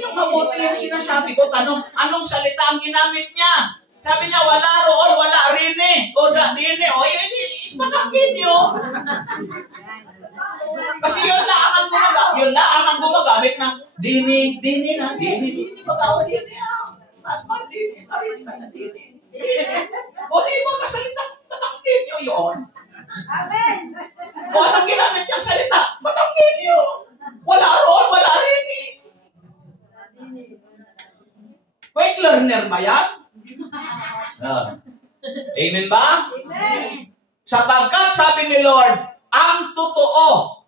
yung mabuti yung sinasabi ko. Tanong, anong salita ang ginamit niya? Sabi niya, wala roon, wala rin eh. O, din eh. O, ispatangkin niyo. Kasi yun lang ang gumagamit ng dini na, dini, magawa dini. Dini, marinig ka na dini. O, di ba kasalitang patangkin niyo yun? Amen. O, anong ginamit niyang salita? Patangkin niyo. Wala roon, wala rin eh. Quick learner ba yan? Amen ba? Amen. Sapagkat sabi ni Lord, ang totoo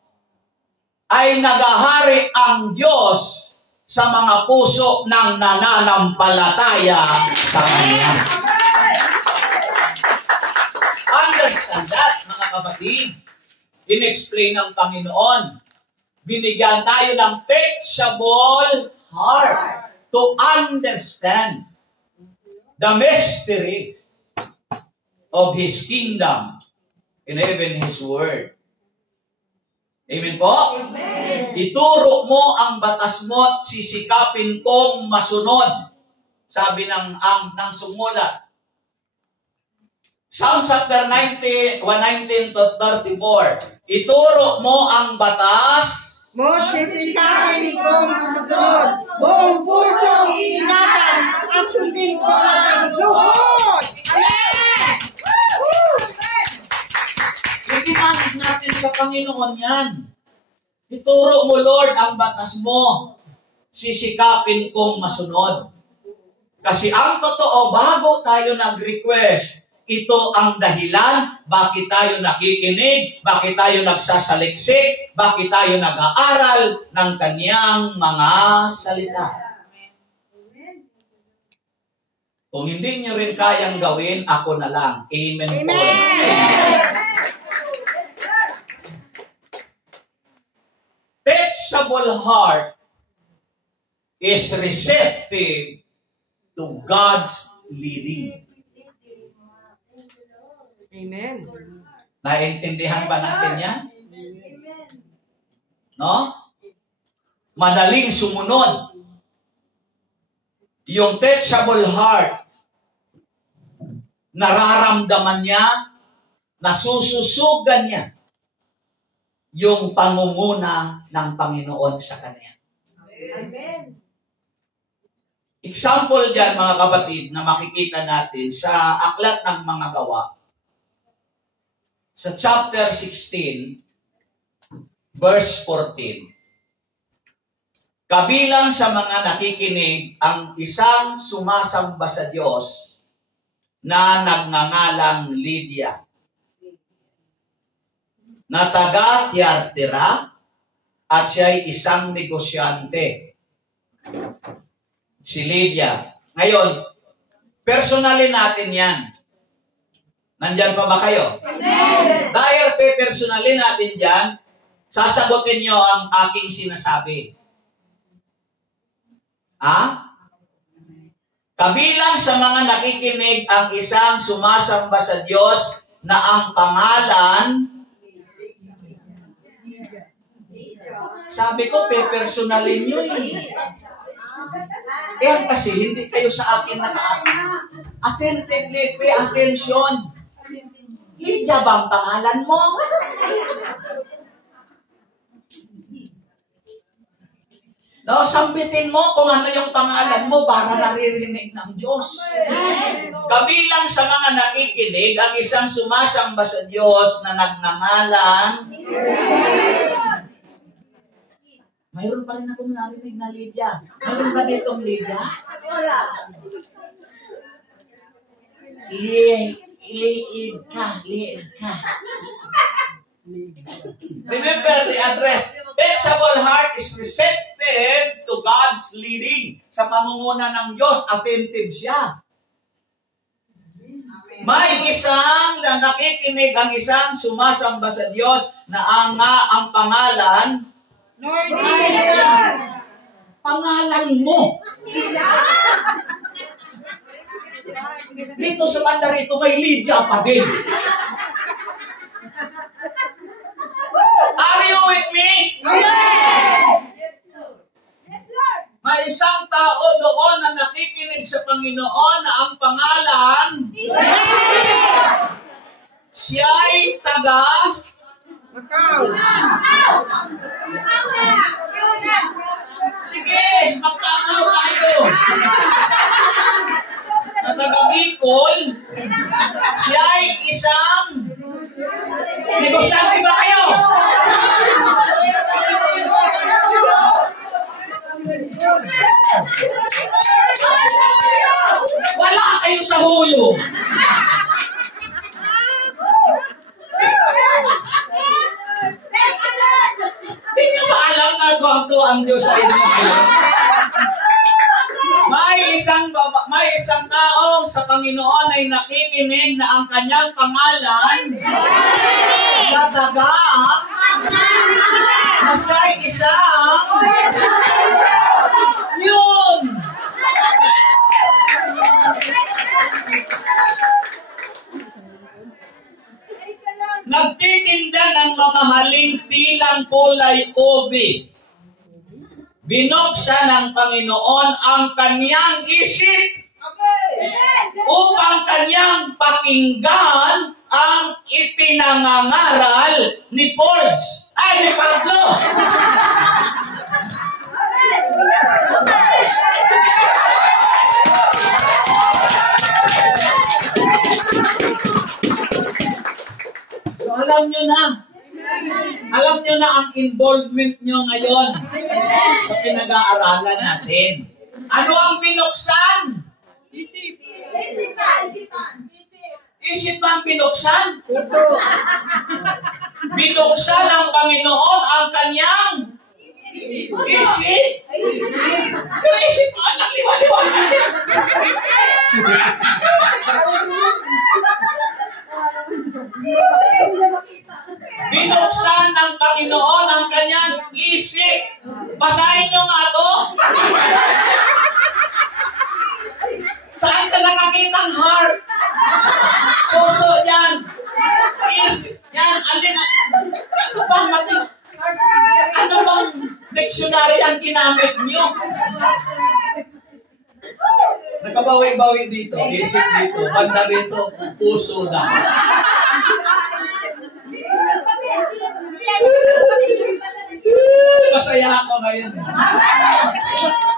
ay nagahari ang Diyos sa mga puso ng nananampalataya sa Kanya. Understand that, mga kapatid. In-explain ng Panginoon. Binigyan tayo ng teachable heart to understand the mysteries of His kingdom and even His word. Amen po? Amen. Ituro mo ang batas mo at sisikapin kong masunod. Sabi ng sumulat. Psalm chapter 119 to 34. Ituro mo ang batas Mo't sisikapin kong masunod. Buong pusong ingatan at sundin ko ang lubos. Amen! Itinangit natin sa Panginoon yan. Ituro mo, Lord, ang batas mo. Sisikapin kong masunod. Kasi ang totoo, bago tayo nag-request, ito ang dahilan bakit tayo nakikinig, bakit tayo nagsasaliksik, bakit tayo nag-aaral ng Kanyang mga salita. Kung hindi nyo rin kayang gawin, ako na lang. Amen. Amen. Po. Teachable heart is receptive to God's leading. Amen. Naintindihan ba natin yan? No? Madaling sumunod. Yung teachable heart, nararamdaman niya, nasususugan niya yung pangunguna ng Panginoon sa kanya. Amen. Example dyan, mga kapatid, na makikita natin sa Aklat ng Mga Gawa, sa chapter 16, verse 14. Kabilang sa mga nakikinig ang isang sumasamba sa Diyos na nagngangalang Lydia, na taga Thyatira, at siya'y isang negosyante. Si Lydia. Ngayon, personally natin yan. Nandyan pa ba kayo? Amen. Dahil pe-personally natin dyan, sasagutin nyo ang aking sinasabi. Kabilang sa mga nakikinig ang isang sumasamba sa Diyos na ang pangalan, sabi ko, pe-personalin nyo eh. Kaya kasi hindi kayo sa akin attentively pay attention. Lydia bang pangalan mo? No, sambitin mo kung ano yung pangalan mo para naririnig ng Diyos. Kabilang sa mga nakikinig ang isang sumasamba sa Diyos na nagngangalan. Mayroon pa rin akong narinig na Lydia. Mayroon ba ditong Lydia? Wala. Liid ka. Remember the address. Teachable heart is receptive to God's leading. Sa pangunguna ng Diyos, attentive siya. May isang na nakikinig ang isang sumasamba sa Diyos na ang pangalan, Lydia. pangalan mo. Dito sa banda rito, may Lydia pa din. Are you with me? Amen. Yes, Lord. May isang tao doon na nakikinig sa Panginoon na ang pangalan, siya'y taga Sige, magkakulo tayo. Na taga Bicol, siya ay isang negosyante ba kayo? Wala kayo sa hulo. Hindi nyo ba alam na tuwang ang Diyos sa inyo ngayon? May isang taong sa Panginoon ay nakikinig na ang kanyang pangalan na taga masay isang yun. Nagtitinda ng mamahaling tilang kulay ube. Binuksan ng Panginoon ang kaniyang isip upang kaniyang pakinggan ang ipinangangaral ni Pablo. So alam nyo na ang involvement nyo ngayon sa pinag-aaralan natin. Ano ang binuksan? Isip ang binuksan? Binuksan ng Panginoon ang kanyang isip. Yung isip mo, anak, liwa-liwanag yan. Binuksan ng Panginoon ang kanyang isip. Basahin nyo nga to. Saan ka nakakitang heart? Puso yan. Isip yan. Alin? Ano bang dictionary ang ginamit nyo? Nakabawi-bawi dito. Isip dito. Banda rito. Puso na. Masaya ako ngayon.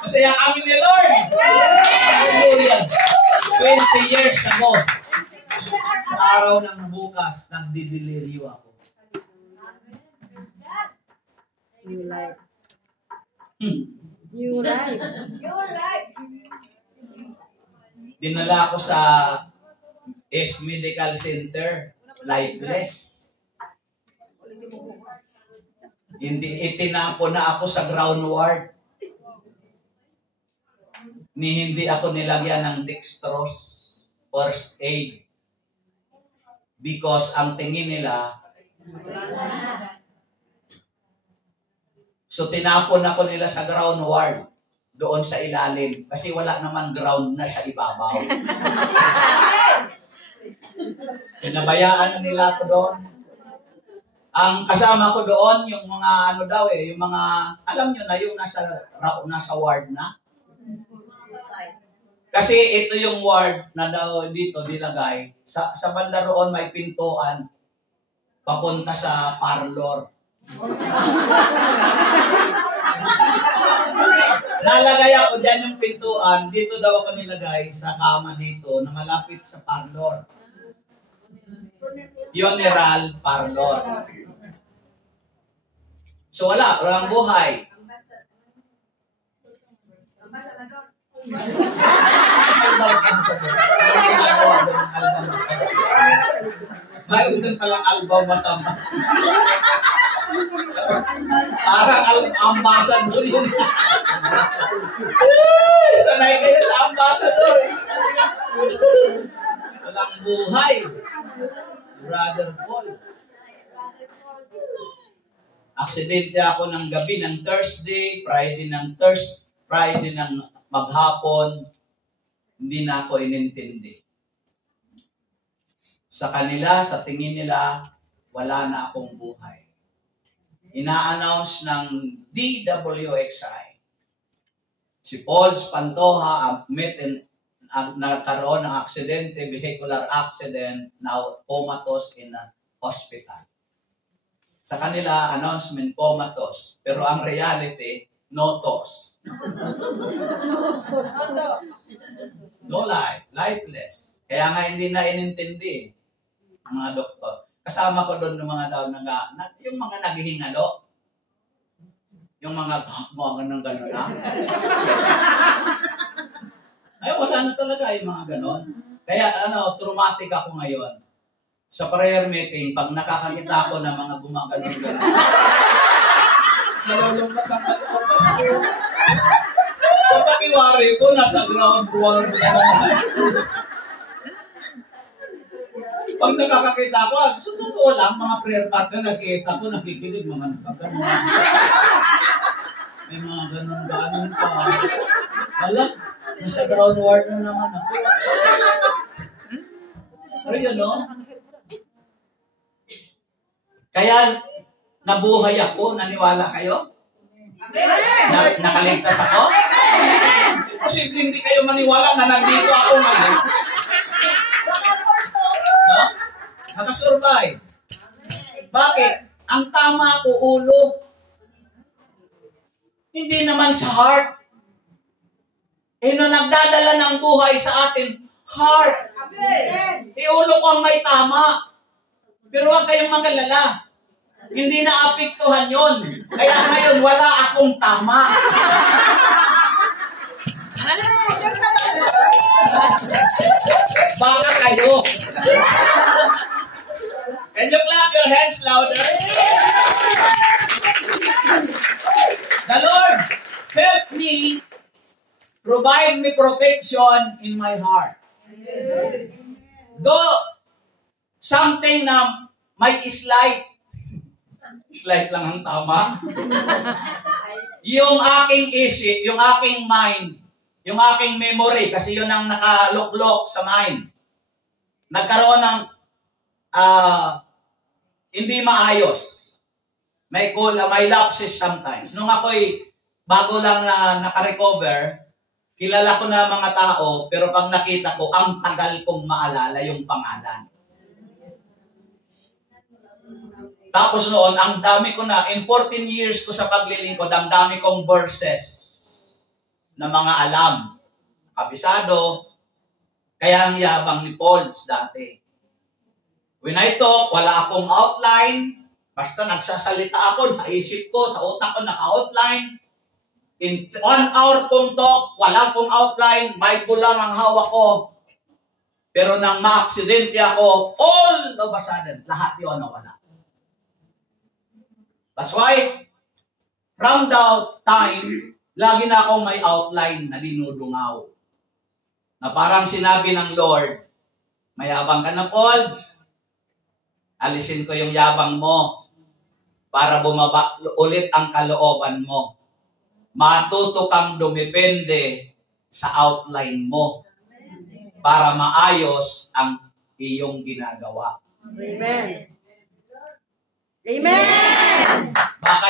Masaya kami ni Lord. Hallelujah. 20 years ago, sa araw ng bukas, nagdidelirio ako. New life. Dinala ako sa Medical Center, lifeless. Itinapo na ako sa ground ward. Hindi ako nilagyan ng dextrose first aid. Because ang tingin nila, so tinapon ako nila sa ground ward doon sa ilalim. Kasi wala naman ground na sa ibabaw. Pinabayaan na nila ako doon. Ang kasama ko doon, yung mga yung mga, alam nyo na, yung nasa ward na. Kasi ito yung ward na daw dito nilagay. Sa banda roon may pintuan papunta sa parlor. Nalagay ako dyan yung pintuan, dito daw ako nilagay sa kama dito na malapit sa parlor. Funeral parlor. So walang buhay. Mayroon din palang album masama. Parang ambassador yun. Sanay kayo sa ambassador. Walang buhay. Brother Paul. Aksidente ako ng gabi ng Thursday, Friday ng maghapon, hindi na ako inintindi. Sa kanila, sa tingin nila, wala na akong buhay. Ina-announce ng DWXI, Si Paul Pantoja, nagkaroon ng aksidente, vehicular accident, now comatose in a hospital. Sa kanila, announcement, comatose. Pero ang reality, notos. No life, lifeless. Kaya nga hindi na inintindi ang mga doktor. Kasama ko doon ng mga daw yung mga naghihingalo. Yung mga ganun na. Ay, wala na talaga yung mga ganon. Kaya traumatic ako ngayon. Sa prayer meeting, pag nakakakita ako ng mga gumaganon-ganon, nalulungkot ang kalooban. Sa pakiwari ko, nasa ground floor na naman. Pag nakakakita ko, so totoo lang, mga prayer partner, nakikita ko, nakikinig, mga nakaganon. May mga ganon-ganon pa. Wala, nasa ground ward na naman ako. Pero yun, no? Kaya, nabuhay ako, naniwala kayo? Nakaligtas ako? Posible hindi kayo maniwala na nandito ako ngayon. No? Nakasurvive. Bakit? Ang tama ko, ulo. Hindi naman sa heart. No, nagdadala ng buhay sa atin, heart. Ulo ko ang may tama. Pero huwag kayong magalala. Hindi na apektuhan yun. Kaya ngayon, wala akong tama. Baka kayo. Can you clap your hands louder? The Lord help me, provide me protection in my heart. Though something na may slight lang ang tama. Yung aking isip, yung aking mind, yung aking memory, kasi yun ang nakaluklok sa mind. Nagkaroon ng hindi maayos. May lapses sometimes. Nung ako'y bago lang na naka-recover, kilala ko na mga tao, pero pag nakita ko, ang tagal kong maalala yung pangalan. Tapos noon, ang dami ko na, in 14 years ko sa paglilingkod, ang dami kong verses na mga alam. Kabisado, kaya ang yabang ni Paul dati. When I talk, wala akong outline, basta nagsasalita ako sa isip ko, sa utak ko naka-outline. In 1 hour kong talk, wala akong outline, Bible lang ang hawak ko. Pero nang ma-aksidente ako, all of a sudden, lahat yun nawala. That's why, from the time, lagi na akong may outline na dinudungaw. Na parang sinabi ng Lord, mayabang ka na, Paul. Alisin ko yung yabang mo para bumaba ulit ang kalooban mo. Matuto kang dumepende sa outline mo para maayos ang iyong ginagawa. Amen. Amen! Baka